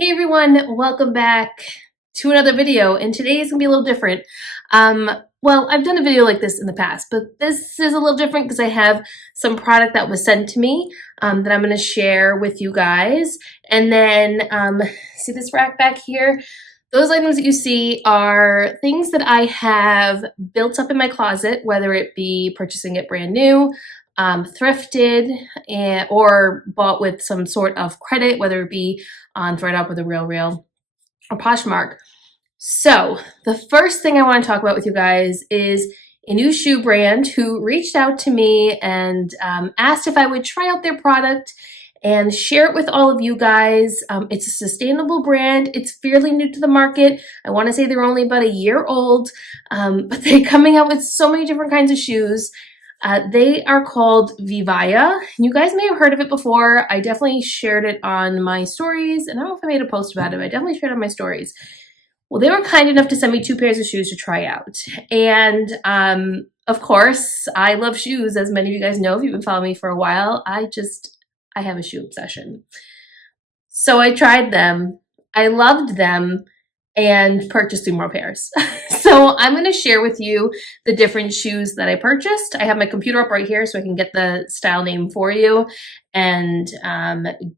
Hey everyone, welcome back to another video, and today is gonna be a little different. Well, I've done a video like this in the past, but this is a little different because I have some product that was sent to me that I'm gonna share with you guys. And then, see this rack back here? Those items that you see are things that I have built up in my closet, whether it be purchasing it brand new, thrifted, or bought with some sort of credit, whether it be on thredUP or the RealReal or Poshmark. So the first thing I want to talk about with you guys is a new shoe brand who reached out to me and asked if I would try out their product and share it with all of you guys. It's a sustainable brand. It's fairly new to the market. I want to say they're only about a year old, but they're coming out with so many different kinds of shoes. They are called Vivaia. You guys may have heard of it before. I definitely shared it on my stories, and I don't know if I made a post about it, but I definitely shared it on my stories. Well, they were kind enough to send me 2 pairs of shoes to try out. And of course, I love shoes, as many of you guys know if you've been following me for a while. I have a shoe obsession. So I tried them. I loved them and purchased 2 more pairs. So I'm going to share with you the different shoes that I purchased. I have my computer up right here so I can get the style name for you and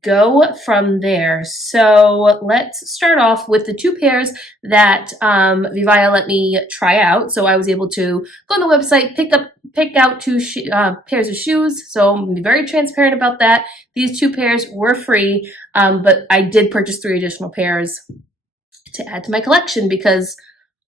go from there. So let's start off with the 2 pairs that Vivaya let me try out. So I was able to go on the website, pick out 2 pairs of shoes. So I'm very transparent about that. These 2 pairs were free, but I did purchase 3 additional pairs to add to my collection because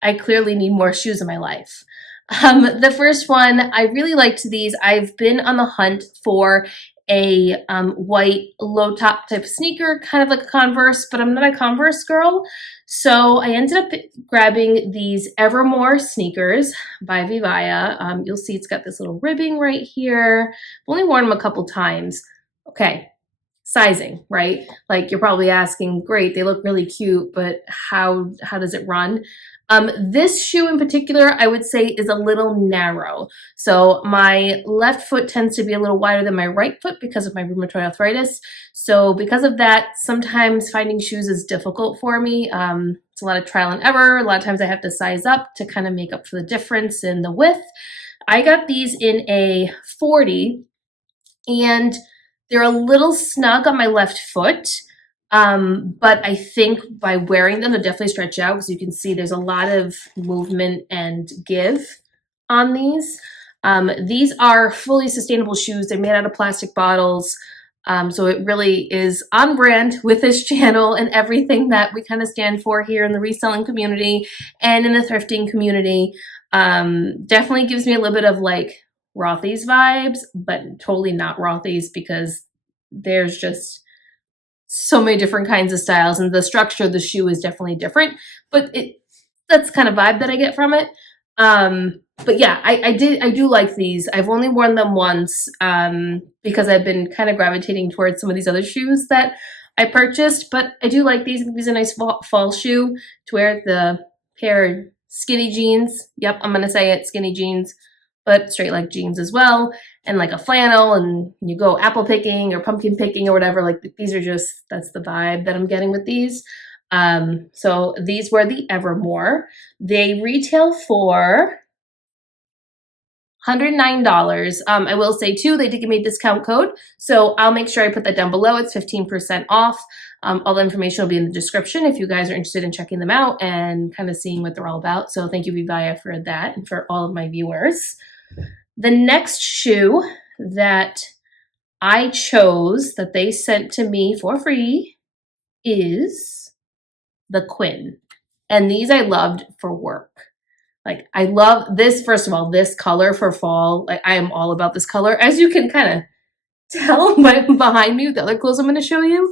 I clearly need more shoes in my life. The first one, I really liked these. I've been on the hunt for a white low top type sneaker, kind of like a Converse, but I'm not a Converse girl. So I ended up grabbing these Evermore sneakers by Vivaya. You'll see it's got this little ribbing right here. I've only worn them a couple times. Okay. Sizing, right? Like you're probably asking, great, they look really cute, but how does it run? This shoe in particular, I would say is a little narrow. So my left foot tends to be a little wider than my right foot because of my rheumatoid arthritis. So because of that, sometimes finding shoes is difficult for me. It's a lot of trial and error. A lot of times I have to size up to kind of make up for the difference in the width. I got these in a 40 and they're a little snug on my left foot, but I think by wearing them, they'll definitely stretch out because you can see there's a lot of movement and give on these. These are fully sustainable shoes. They're made out of plastic bottles, so it really is on brand with this channel and everything that we kind of stand for here in the reselling community and in the thrifting community. Definitely gives me a little bit of like Rothy's vibes, but totally not Rothy's because there's just so many different kinds of styles and the structure of the shoe is definitely different, but that's kind of vibe that I get from it. But yeah, I do like these. I've only worn them once because I've been kind of gravitating towards some of these other shoes that I purchased, but I do like these. These are a nice fall shoe to wear the pair of skinny jeans. Yep, I'm going to say it, skinny jeans, but straight leg jeans as well, and like a flannel, and you go apple picking or pumpkin picking or whatever. Like these are just, that's the vibe that I'm getting with these. So these were the Evermore. They retail for $109. I will say too, they did give me a discount code, so I'll make sure I put that down below. It's 15% off. All the information will be in the description if you guys are interested in checking them out and kind of seeing what they're all about. So thank you, Vivaya, for that and for all of my viewers. The next shoe that I chose that they sent to me for free is the Quinn. And these I loved for work. Like I love this, first of all, this color for fall. Like I am all about this color. As you can kind of tell behind me with the other clothes I'm going to show you.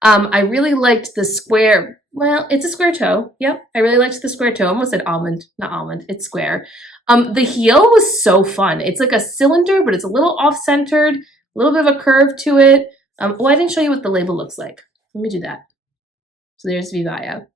I really liked the square, well, it's a square toe. Yep, I really liked the square toe. I almost said almond, not almond, it's square. The heel was so fun. It's like a cylinder, but it's a little off-centered, a little bit of a curve to it. Oh, I didn't show you what the label looks like. Let me do that. So there's Vivaya.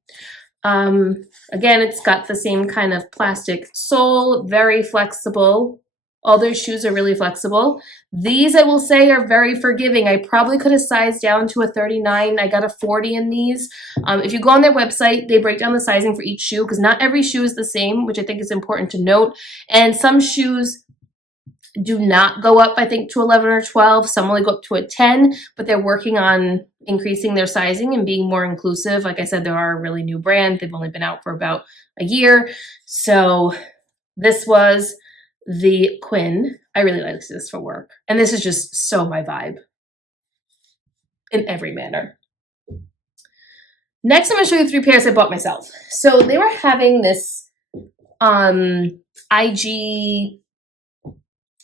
Again, it's got the same kind of plastic sole, very flexible. All their shoes are really flexible. These, I will say, are very forgiving. I probably could have sized down to a 39. I got a 40 in these. If you go on their website, they break down the sizing for each shoe because not every shoe is the same, which I think is important to note. And some shoes do not go up, I think, to 11 or 12. Some only go up to a 10, but they're working on increasing their sizing and being more inclusive. Like I said, they are a really new brand. They've only been out for about a year. So this was the Quinn. I really like this for work. And this is just so my vibe in every manner. Next, I'm going to show you 3 pairs I bought myself. So they were having this IG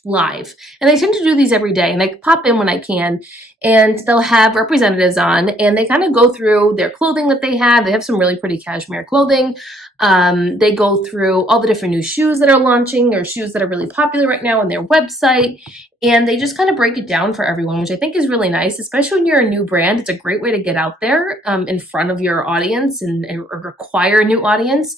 live, and I tend to do these every day, and I pop in when I can, and they'll have representatives on, and they kind of go through their clothing that they have. They have some really pretty cashmere clothing. They go through all the different new shoes that are launching or shoes that are really popular right now on their website, and they just kind of break it down for everyone, which I think is really nice, especially when you're a new brand. It's a great way to get out there in front of your audience and acquire a new audience.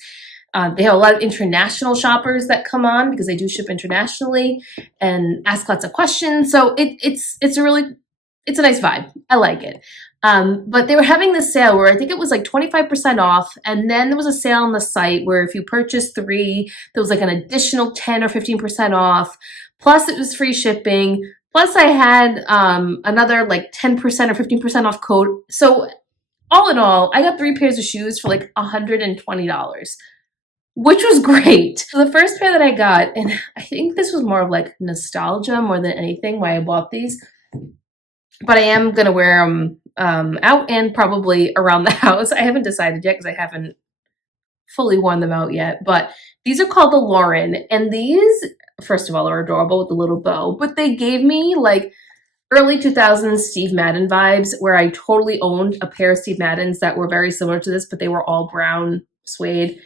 They have a lot of international shoppers that come on because they do ship internationally and ask lots of questions. So it's a nice vibe. I like it. But they were having this sale where I think it was like 25% off. And then there was a sale on the site where if you purchased 3, there was like an additional 10 or 15% off. Plus it was free shipping. Plus I had another like 10% or 15% off code. So all in all, I got 3 pairs of shoes for like $120. Which was great. So the first pair that I got, and I think this was more of like nostalgia more than anything why I bought these, but I am going to wear them out and probably around the house. I haven't decided yet because I haven't fully worn them out yet, but these are called the Lauren, and these, first of all, are adorable with the little bow, but they gave me like early 2000s Steve Madden vibes where I totally owned a pair of Steve Maddens that were very similar to this, but they were all brown suede.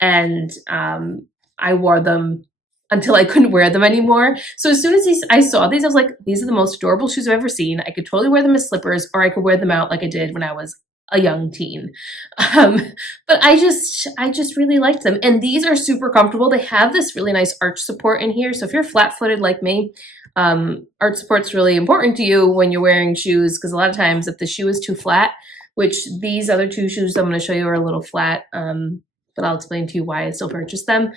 And I wore them until I couldn't wear them anymore. So as soon as I saw these, I was like, these are the most adorable shoes I've ever seen. I could totally wear them as slippers, or I could wear them out like I did when I was a young teen. But I just really liked them. And these are super comfortable. They have this really nice arch support in here. So if you're flat-footed like me, arch support's really important to you when you're wearing shoes, because a lot of times if the shoe is too flat, which these other 2 shoes I'm going to show you are a little flat, but I'll explain to you why I still purchased them.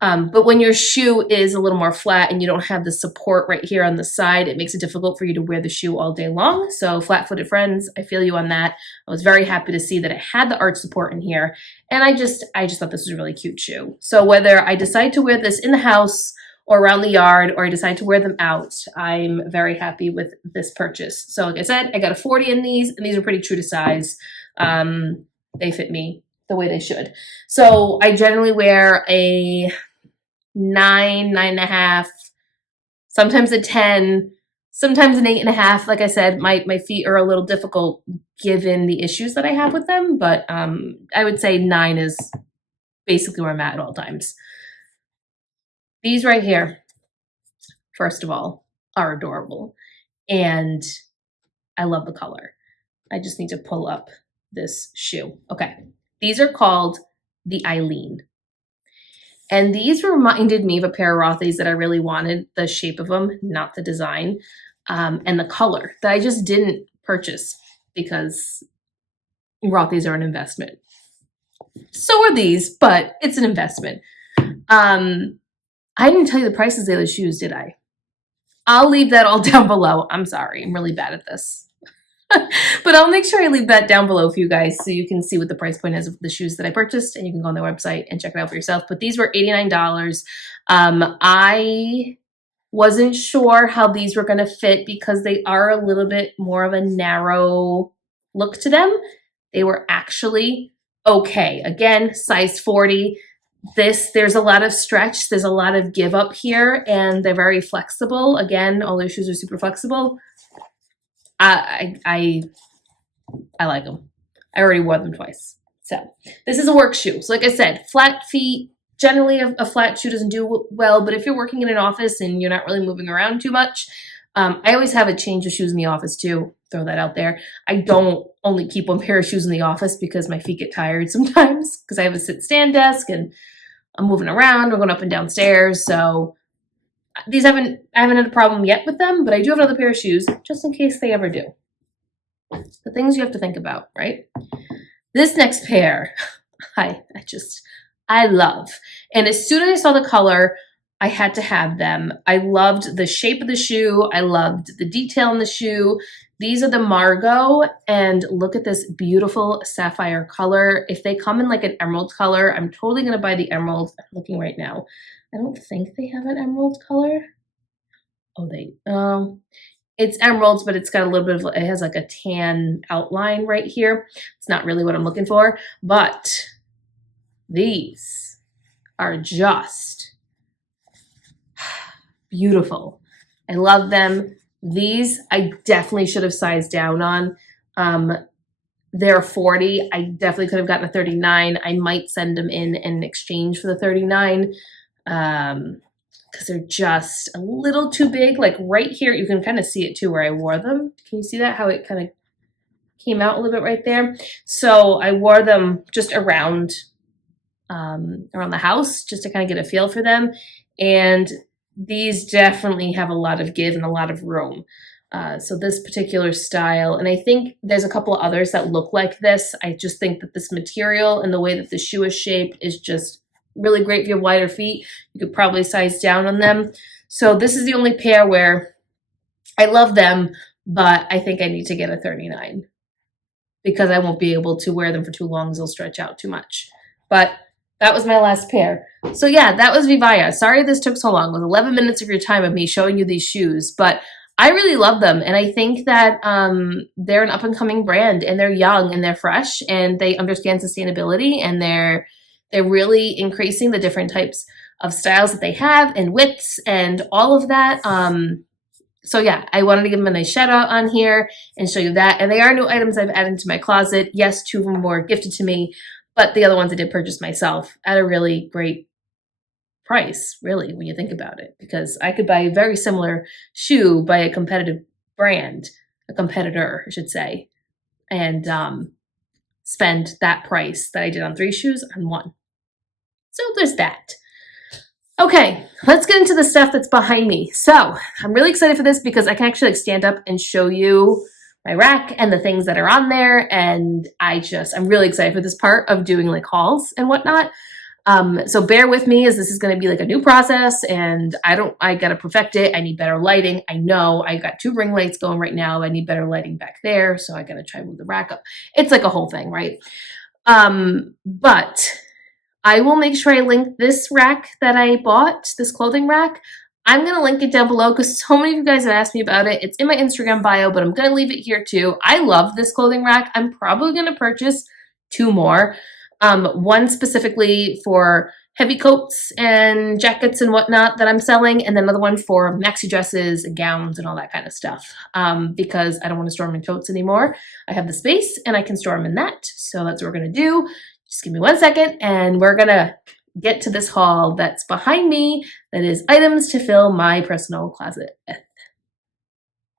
But when your shoe is a little more flat and you don't have the support right here on the side, it makes it difficult for you to wear the shoe all day long. So flat-footed friends, I feel you on that. I was very happy to see that it had the arch support in here. And I just thought this was a really cute shoe. So whether I decide to wear this in the house or around the yard, or I decide to wear them out, I'm very happy with this purchase. So like I said, I got a 40 in these, and these are pretty true to size. They fit me the way they should. So I generally wear a 9, 9.5, sometimes a 10, sometimes an 8.5. Like I said, my feet are a little difficult given the issues that I have with them, but I would say 9 is basically where I'm at all times. These right here, first of all, are adorable. And I love the color. I just need to pull up this shoe. Okay. These are called the Eileen. And these reminded me of a pair of Rothy's that I really wanted, the shape of them, not the design, and the color that I just didn't purchase because Rothy's are an investment. So are these, but it's an investment. I didn't tell you the prices of the shoes, did I? I'll leave that all down below. I'm sorry, I'm really bad at this. But I'll make sure I leave that down below for you guys so you can see what the price point is of the shoes that I purchased, and you can go on their website and check it out for yourself. But these were $89. I wasn't sure how these were going to fit because they are a little bit more of a narrow look to them. They were actually okay. Again, size 40. There's a lot of stretch. There's a lot of give up here, and they're very flexible. Again, all their shoes are super flexible. I like them. I already wore them twice. So this is a work shoe. So like I said, flat feet, generally a flat shoe doesn't do well, but if you're working in an office and you're not really moving around too much, I always have a change of shoes in the office too. Throw that out there. I don't only keep 1 pair of shoes in the office because my feet get tired sometimes because I have a sit-stand desk and I'm moving around or going up and down stairs. So I haven't had a problem yet with them, but I do have another pair of shoes just in case they ever do. The things you have to think about, right? This next pair, I love. And as soon as I saw the color, I had to have them. I loved the shape of the shoe. I loved the detail in the shoe. These are the Margot, and look at this beautiful sapphire color. If they come in like an emerald color, I'm totally gonna buy the emerald. I'm looking right now. I don't think they have an emerald color. Oh, it's emeralds, but it's got a little bit of, it has like a tan outline right here. It's not really what I'm looking for, but these are just beautiful. I love them. These I definitely should have sized down on. They're 40. I definitely could have gotten a 39. I might send them in exchange for the 39. Because they're just a little too big. Like right here, you can kind of see it too where I wore them. Can you see that? How it kind of came out a little bit right there. So I wore them just around the house just to kind of get a feel for them. And these definitely have a lot of give and a lot of room. So this particular style, and I think there's a couple of others that look like this. I just think that this material and the way that the shoe is shaped is just really great if you have wider feet. You could probably size down on them. So this is the only pair where I love them, but I think I need to get a 39 because I won't be able to wear them for too long because they'll stretch out too much. But that was my last pair. So yeah, that was Vivaia. Sorry this took so long. It was 11 minutes of your time of me showing you these shoes, but I really love them. And I think that they're an up and coming brand, and they're young and they're fresh and they understand sustainability, and they're really increasing the different types of styles that they have and widths and all of that. So yeah, I wanted to give them a nice shout out on here and show you that. And they are new items I've added to my closet. Yes, 2 of them were gifted to me, but the other ones I did purchase myself at a really great price, really, when you think about it, because I could buy a very similar shoe by a competitive brand, a competitor, I should say, and spend that price that I did on 3 shoes on 1. So there's that. Okay, let's get into the stuff that's behind me. So I'm really excited for this because I can actually like stand up and show you my rack and the things that are on there. And I'm really excited for this part of doing like hauls and whatnot. So bear with me as this is going to be like a new process, and I got to perfect it. I need better lighting. I know I got 2 ring lights going right now. I need better lighting back there. So I got to try to move the rack up. It's like a whole thing, right? But I will make sure I link this rack that I bought, this clothing rack. I'm going to link it down below because so many of you guys have asked me about it. It's in my Instagram bio, but I'm going to leave it here too. I love this clothing rack. I'm probably going to purchase 2 more. One specifically for heavy coats and jackets and whatnot that I'm selling, and then another one for maxi dresses and gowns and all that kind of stuff, because I don't want to store them in totes anymore. I have the space and I can store them in that. So that's what we're going to do. Just give me 1 second and we're going to get to this haul that's behind me that is items to fill my personal closet with.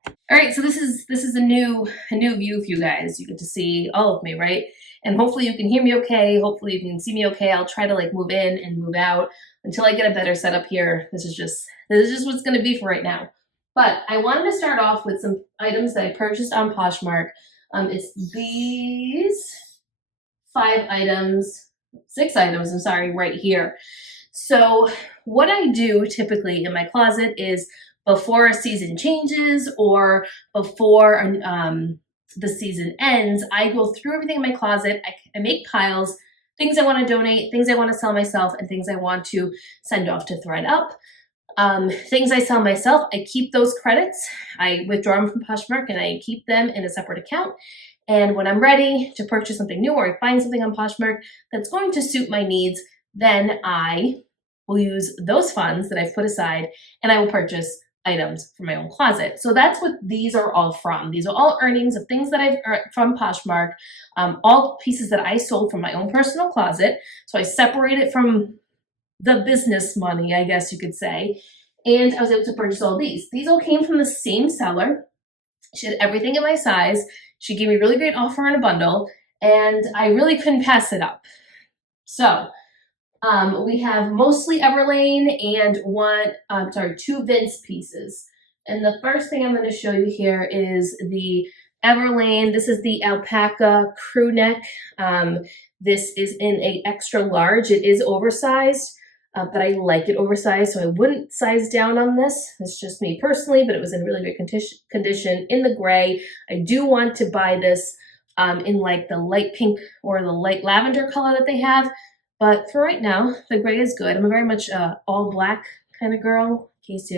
All right, so this is a new view for you guys. You get to see all of me, right? And hopefully you can hear me okay. Hopefully you can see me okay. I'll try to like move in and move out until I get a better setup here. This is just what's going to be for right now. But I wanted to start off with some items that I purchased on Poshmark. It's these 6 items, I'm sorry, right here. So what I do typically in my closet is before a season changes or before the season ends, I go through everything in my closet. I make piles, things I want to donate, things I want to sell myself, and things I want to send off to thredUP. Things I sell myself, I keep those credits. I withdraw them from Poshmark and I keep them in a separate account. And when I'm ready to purchase something new or I find something on Poshmark that's going to suit my needs, then I will use those funds that I've put aside and I will purchase items for my own closet. So that's what these are all from. These are all earnings of things that I've earned from Poshmark, all pieces that I sold from my own personal closet. So I separate it from the business money, I guess you could say. And I was able to purchase all these. These all came from the same seller. She had everything in my size. She gave me a really great offer on a bundle, and I really couldn't pass it up. So We have mostly Everlane and two Vince pieces. And the first thing I'm going to show you here is the Everlane. This is the alpaca crew neck. This is in a extra large. It is oversized, but I like it oversized, so I wouldn't size down on this. It's just me personally, but it was in really great condition in the gray. I do want to buy this in like the light pink or the light lavender color that they have. But for right now, the gray is good. I'm a very much all black kind of girl, in case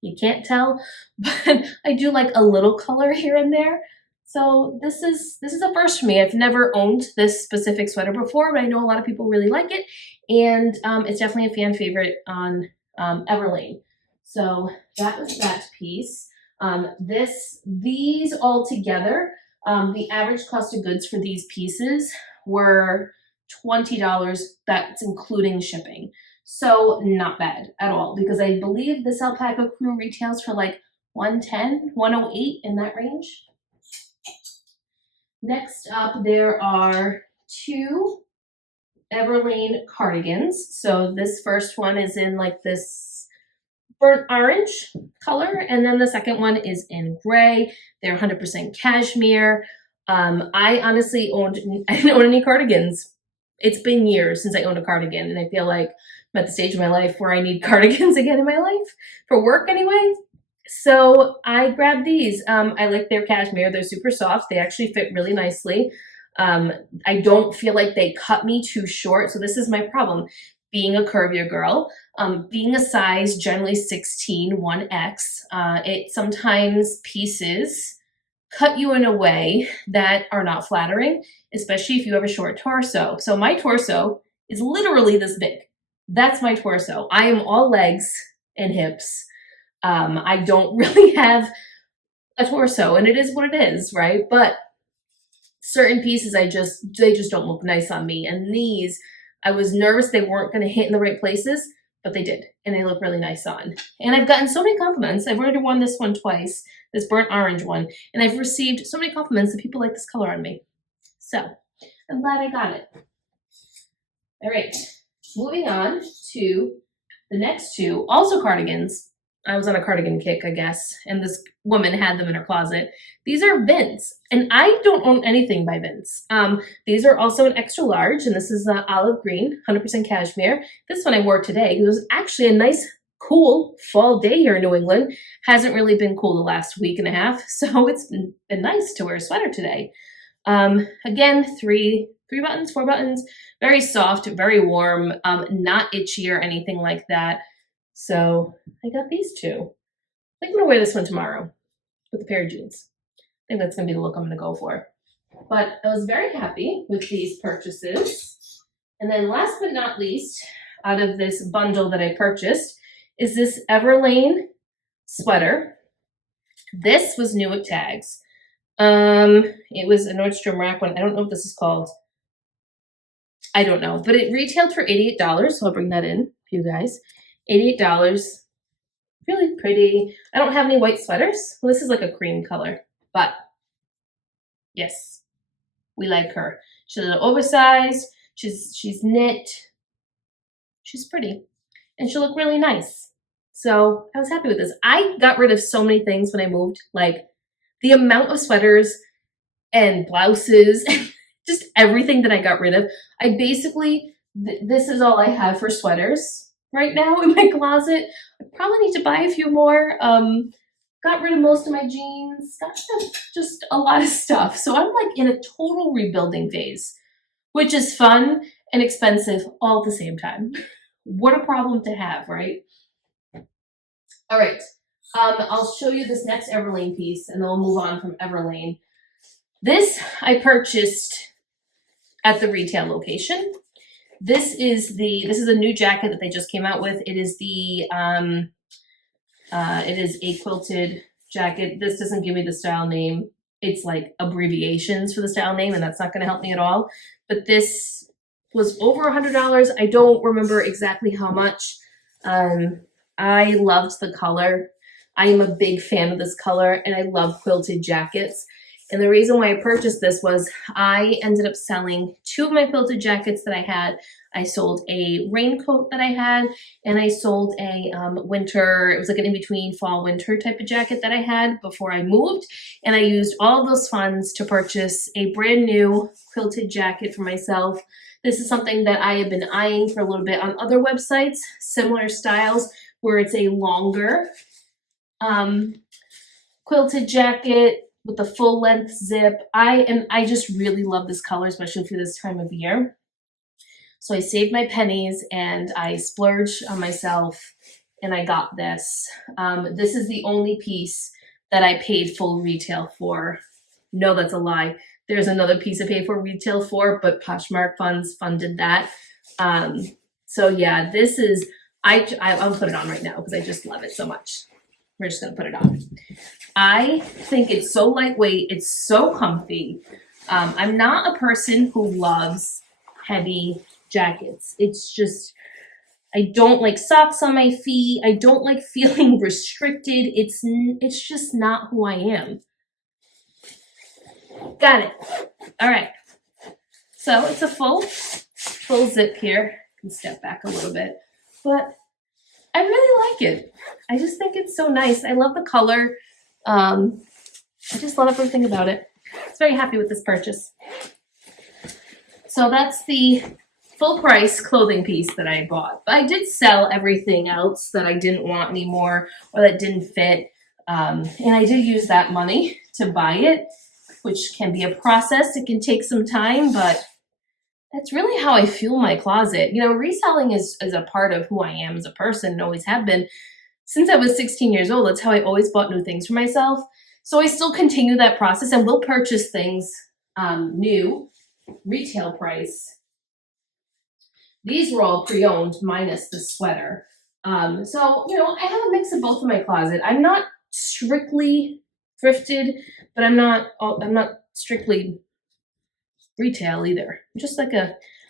you can't tell. But I do like a little color here and there. So this is a first for me. I've never owned this specific sweater before, but I know a lot of people really like it. And it's definitely a fan favorite on Everlane. So that was that piece. These all together, the average cost of goods for these pieces were $20. That's including shipping. So not bad at all, because I believe this alpaca crew retails for like $110, $108 in that range. Next up, there are two Everlane cardigans. So this first one is in like this burnt orange color, and then the second one is in gray. They're 100% cashmere. I honestly I didn't own any cardigans. It's been years since I owned a cardigan, and I feel like I'm at the stage of my life where I need cardigans again in my life, for work anyway. So I grabbed these. I like their cashmere. They're super soft. They actually fit really nicely. I don't feel like they cut me too short. So this is my problem. Being a curvier girl, being a size generally 16, 1X, it sometimes pieces cut you in a way that are not flattering, especially if you have a short torso. So my torso is literally this big. That's my torso. I am all legs and hips. I don't really have a torso, and it is what it is, right? But certain pieces, they just don't look nice on me. And these, I was nervous they weren't going to hit in the right places, but they did, and they look really nice on. And I've gotten so many compliments. I've already worn this one twice, this burnt orange one, and I've received so many compliments that people like this color on me. So I'm glad I got it. All right, moving on to the next two, also cardigans. I was on a cardigan kick, I guess, and this woman had them in her closet. These are Vince, and I don't own anything by Vince. These are also an extra large, and this is olive green, 100% cashmere. This one I wore today. It was actually a nice, cool fall day here in New England. Hasn't really been cool the last week and a half, so it's been nice to wear a sweater today. Again, three buttons, 4 buttons, very soft, very warm, not itchy or anything like that. So I got these two. I think I'm gonna wear this one tomorrow with a pair of jeans. I think that's gonna be the look I'm gonna go for. But I was very happy with these purchases. And then last but not least, out of this bundle that I purchased, is this Everlane sweater. This was new at Tags. It was a Nordstrom Rack one. I don't know what this is called. I don't know, but it retailed for $88, so I'll bring that in for you guys. $88, really pretty. I don't have any white sweaters. Well, this is like a cream color, but yes, we like her. She's a little oversized. She's knit. She's pretty, and she'll look really nice. So I was happy with this. I got rid of so many things when I moved, like the amount of sweaters and blouses, just everything that I got rid of. I basically, this is all I have for sweaters right now in my closet. I probably need to buy a few more. Got rid of most of my jeans, got rid of just a lot of stuff. So I'm like in a total rebuilding phase, which is fun and expensive all at the same time. What a problem to have, right? All right, I'll show you this next Everlane piece, and then we'll move on from Everlane. This I purchased at the retail location. This is a new jacket that they just came out with. It is it is a quilted jacket. This doesn't give me the style name. It's like abbreviations for the style name, and that's not going to help me at all. But this was over $100. I don't remember exactly how much. I loved the color. I am a big fan of this color, and I love quilted jackets. And the reason why I purchased this was I ended up selling 2 of my quilted jackets that I had. I sold a raincoat that I had, and I sold a winter, it was like an in-between fall-winter type of jacket that I had before I moved. And I used all of those funds to purchase a brand new quilted jacket for myself. This is something that I have been eyeing for a little bit on other websites, similar styles, where it's a longer quilted jacket with a full length zip. I just really love this color, especially for this time of year. So I saved my pennies and I splurged on myself and I got this. This is the only piece that I paid full retail for. No, that's a lie. There's another piece I paid for retail for, but Poshmark funds funded that. So yeah, this is, I'll put it on right now because I just love it so much. We're just gonna put it on. I think it's so lightweight, it's so comfy. I'm not a person who loves heavy jackets. It's just, I don't like socks on my feet. I don't like feeling restricted. It's just not who I am. Got it. All right. So it's a full zip here. I can step back a little bit, but I really like it. I just think it's so nice. I love the color. I just love everything about it. I was very happy with this purchase. So that's the full price clothing piece that I bought. But I did sell everything else that I didn't want anymore or that didn't fit. And I did use that money to buy it, which can be a process. It can take some time, but that's really how I fuel my closet. You know, reselling is a part of who I am as a person and always have been. Since I was 16 years old, that's how I always bought new things for myself. So I still continue that process and will purchase things new, retail price. These were all pre-owned minus the sweater. So, you know, I have a mix of both in my closet. I'm not strictly thrifted, but I'm not strictly retail either.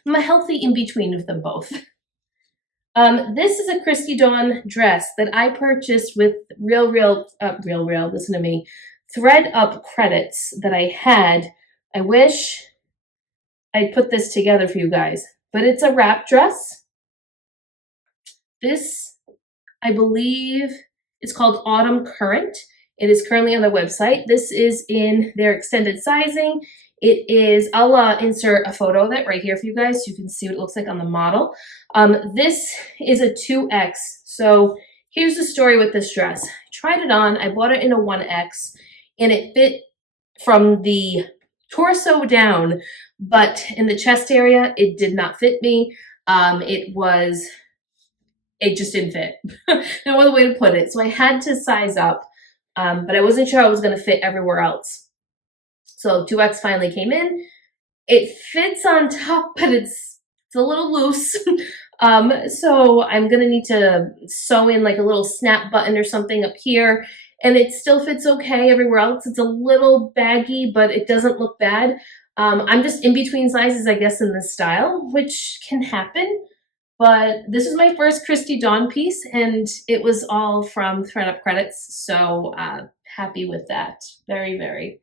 I'm a healthy in-between of them both. This is a Christy Dawn dress that I purchased with listen to me, thredUP credits that I had. I wish I'd put this together for you guys, but it's a wrap dress. This, I believe, is called Autumn Current. It is currently on the website. This is in their extended sizing. It is, I'll insert a photo of it right here for you guys so you can see what it looks like on the model. This is a 2X. So here's the story with this dress. I tried it on, I bought it in a 1X, and it fit from the torso down, but in the chest area, it did not fit me. It just didn't fit. No other way to put it. So I had to size up, but I wasn't sure I was gonna fit everywhere else. So 2X finally came in. It fits on top, but it's a little loose. So I'm gonna need to sew in like a little snap button or something up here, and it still fits okay everywhere else. It's a little baggy, but it doesn't look bad. I'm just in between sizes, I guess, in this style, which can happen. But this is my first Christy Dawn piece, and it was all from thredUP credits. So happy with that. Very, very,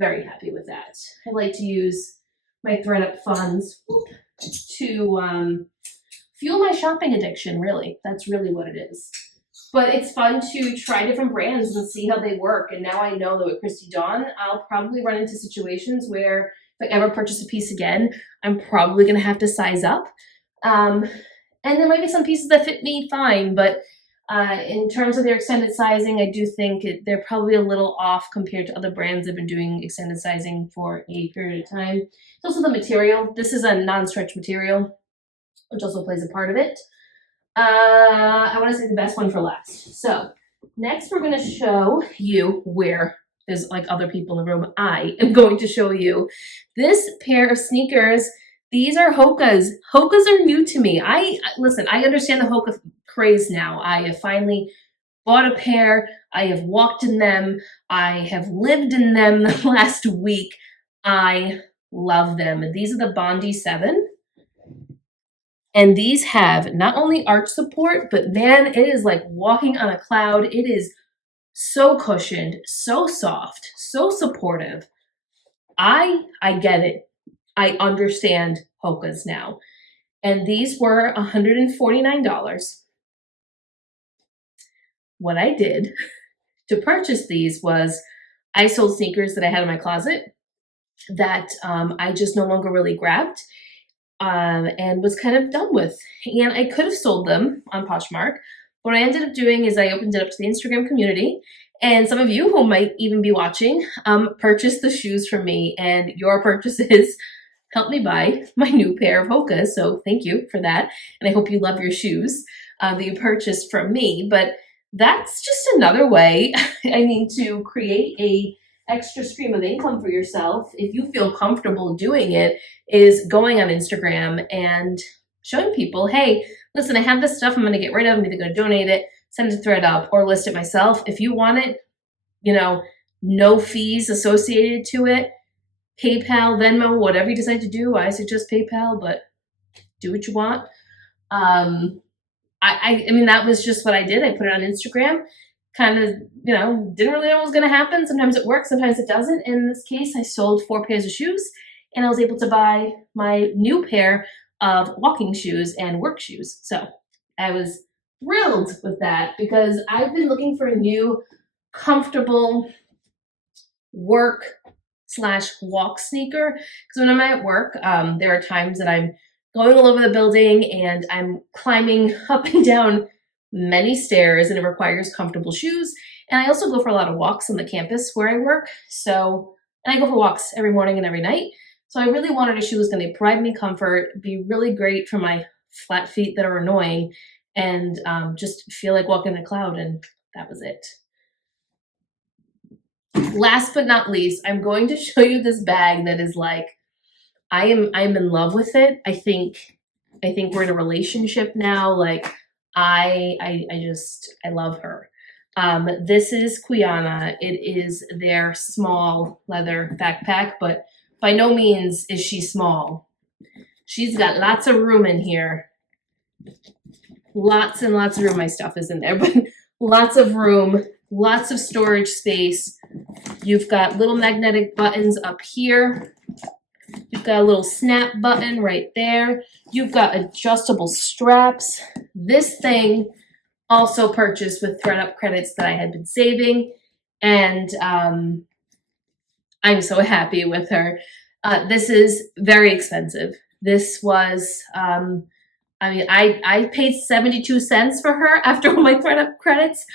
very happy with that. I like to use my thredUP funds to fuel my shopping addiction, really. That's really what it is. But it's fun to try different brands and see how they work. And now I know that with Christy Dawn, I'll probably run into situations where if I ever purchase a piece again, I'm probably gonna have to size up. And there might be some pieces that fit me fine, but in terms of their extended sizing, I do think they're probably a little off compared to other brands that have been doing extended sizing for a period of time. It's also the material. This is a non-stretch material, which also plays a part of it. I want to say the best one for last. So next we're going to show you where there's like other people in the room. I am going to show you this pair of sneakers. These are Hokas. Hokas are new to me. Listen, I understand the Hoka craze now. I have finally bought a pair. I have walked in them. I have lived in them the last week. I love them. These are the Bondi 7. And these have not only arch support, but man, it is like walking on a cloud. It is so cushioned, so soft, so supportive. I get it. I understand Hoka's now. And these were $149. What I did to purchase these was I sold sneakers that I had in my closet that I just no longer really grabbed and was kind of done with. And I could have sold them on Poshmark. What I ended up doing is I opened it up to the Instagram community, and some of you who might even be watching purchased the shoes from me, and your purchases helped me buy my new pair of Hokas. So thank you for that. And I hope you love your shoes that you purchased from me. But that's just another way, I mean, to create a extra stream of income for yourself, if you feel comfortable doing it, is going on Instagram and showing people, hey, listen, I have this stuff I'm going to get rid of. I'm either going to donate it, send it to thredUP, or list it myself. If you want it, you know, no fees associated to it. PayPal, Venmo, whatever you decide to do. I suggest PayPal, but do what you want. I mean, that was just what I did. I put it on Instagram. Kind of, you know, didn't really know what was going to happen. Sometimes it works, sometimes it doesn't. In this case, I sold 4 pairs of shoes, and I was able to buy my new pair of walking shoes and work shoes. So I was thrilled with that because I've been looking for a new, comfortable work/walk sneaker. Because when I'm at work, there are times that I'm going all over the building and I'm climbing up and down many stairs, and it requires comfortable shoes. And I also go for a lot of walks on the campus where I work. So, and I go for walks every morning and every night. So I really wanted a shoe that was going to provide me comfort, be really great for my flat feet that are annoying, and just feel like walking in a cloud. And that was it. Last but not least, I'm going to show you this bag that is like, I'm in love with it. I think we're in a relationship now. Like I love her. This is Cuyana. It is their small leather backpack, but by no means is she small. She's got lots of room in here. Lots and lots of room. My stuff is in there, but lots of room, lots of storage space. You've got little magnetic buttons up here. You've got a little snap button right there. You've got adjustable straps. This thing also purchased with thredUP credits that I had been saving, and I'm so happy with her. This is very expensive. This was, I mean, I paid 72 cents for her after all my thredUP credits,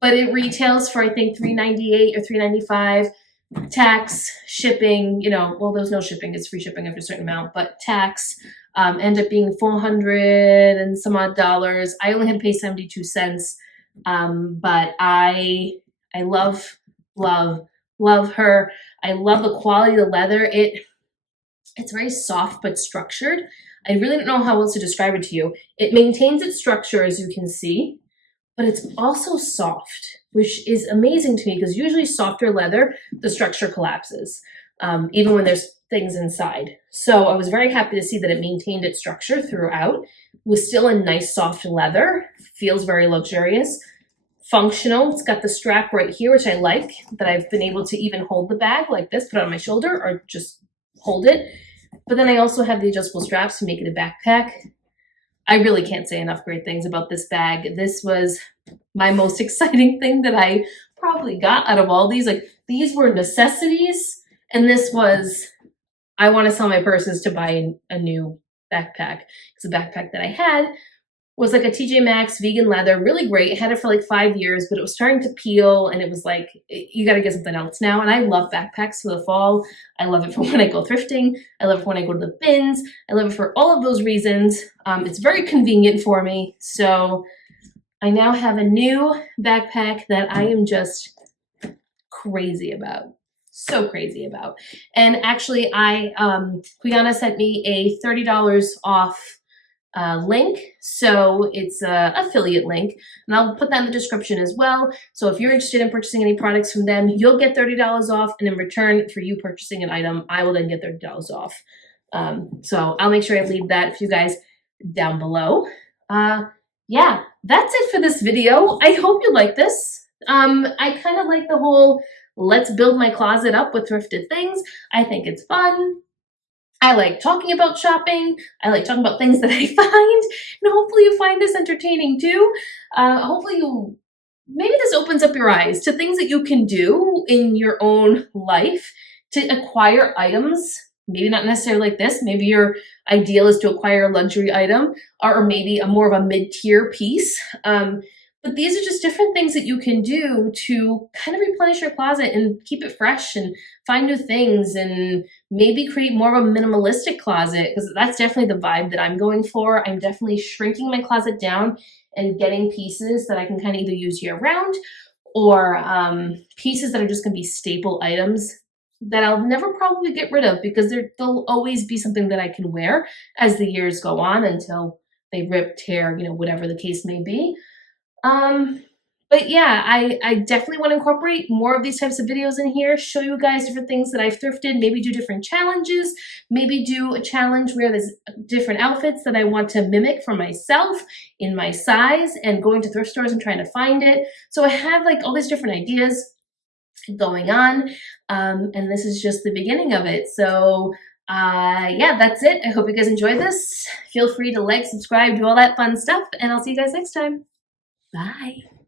but it retails for I think $3.98 or $3.95. Tax, shipping, you know, well, there's no shipping, it's free shipping after a certain amount, but tax end up being $400 and some odd dollars. I only had to pay 72 cents, but I love her. I love the quality of the leather. It's very soft but structured. I really don't know how else to describe it to you. It maintains its structure, as you can see, but it's also soft, which is amazing to me because usually softer leather, the structure collapses, even when there's things inside. So I was very happy to see that it maintained its structure throughout, was still a nice soft leather, feels very luxurious, functional. It's got the strap right here, which I like, that I've been able to even hold the bag like this, put it on my shoulder or just hold it. But then I also have the adjustable straps to make it a backpack. I really can't say enough great things about this bag. This was my most exciting thing that I probably got out of all these. Like, these were necessities, and this was, I want to sell my purses to buy a new backpack. Because the backpack that I had was like a TJ Maxx vegan leather, really great. I had it for like 5 years, but it was starting to peel, and it was like, you got to get something else now. And I love backpacks for the fall. I love it for when I go thrifting. I love it for when I go to the bins. I love it for all of those reasons. It's very convenient for me. So I now have a new backpack that I am just crazy about. So crazy about. And actually, Cuyana sent me a $30 off link. So it's an affiliate link, and I'll put that in the description as well. So if you're interested in purchasing any products from them, you'll get $30 off, and in return for you purchasing an item, I will then get $30 off. So I'll make sure I leave that for you guys down below. Yeah, that's it for this video. I hope you like this. I kind of like the whole let's build my closet up with thrifted things. I think it's fun. I like talking about shopping. I like talking about things that I find, and hopefully you find this entertaining too. Hopefully maybe this opens up your eyes to things that you can do in your own life to acquire items. Maybe not necessarily like this. Maybe your ideal is to acquire a luxury item or maybe a more of a mid-tier piece. But these are just different things that you can do to kind of replenish your closet and keep it fresh and find new things and maybe create more of a minimalistic closet, because that's definitely the vibe that I'm going for. I'm definitely shrinking my closet down and getting pieces that I can kind of either use year round or pieces that are just going to be staple items that I'll never probably get rid of, because there'll always be something that I can wear as the years go on until they rip, tear, whatever the case may be. But yeah, I definitely want to incorporate more of these types of videos in here, show you guys different things that I've thrifted, maybe do different challenges, maybe do a challenge where there's different outfits that I want to mimic for myself in my size and going to thrift stores and trying to find it. So I have like all these different ideas going on, and this is just the beginning of it. So yeah, that's it. I hope you guys enjoyed this. Feel free to like, subscribe, do all that fun stuff, and I'll see you guys next time. Bye.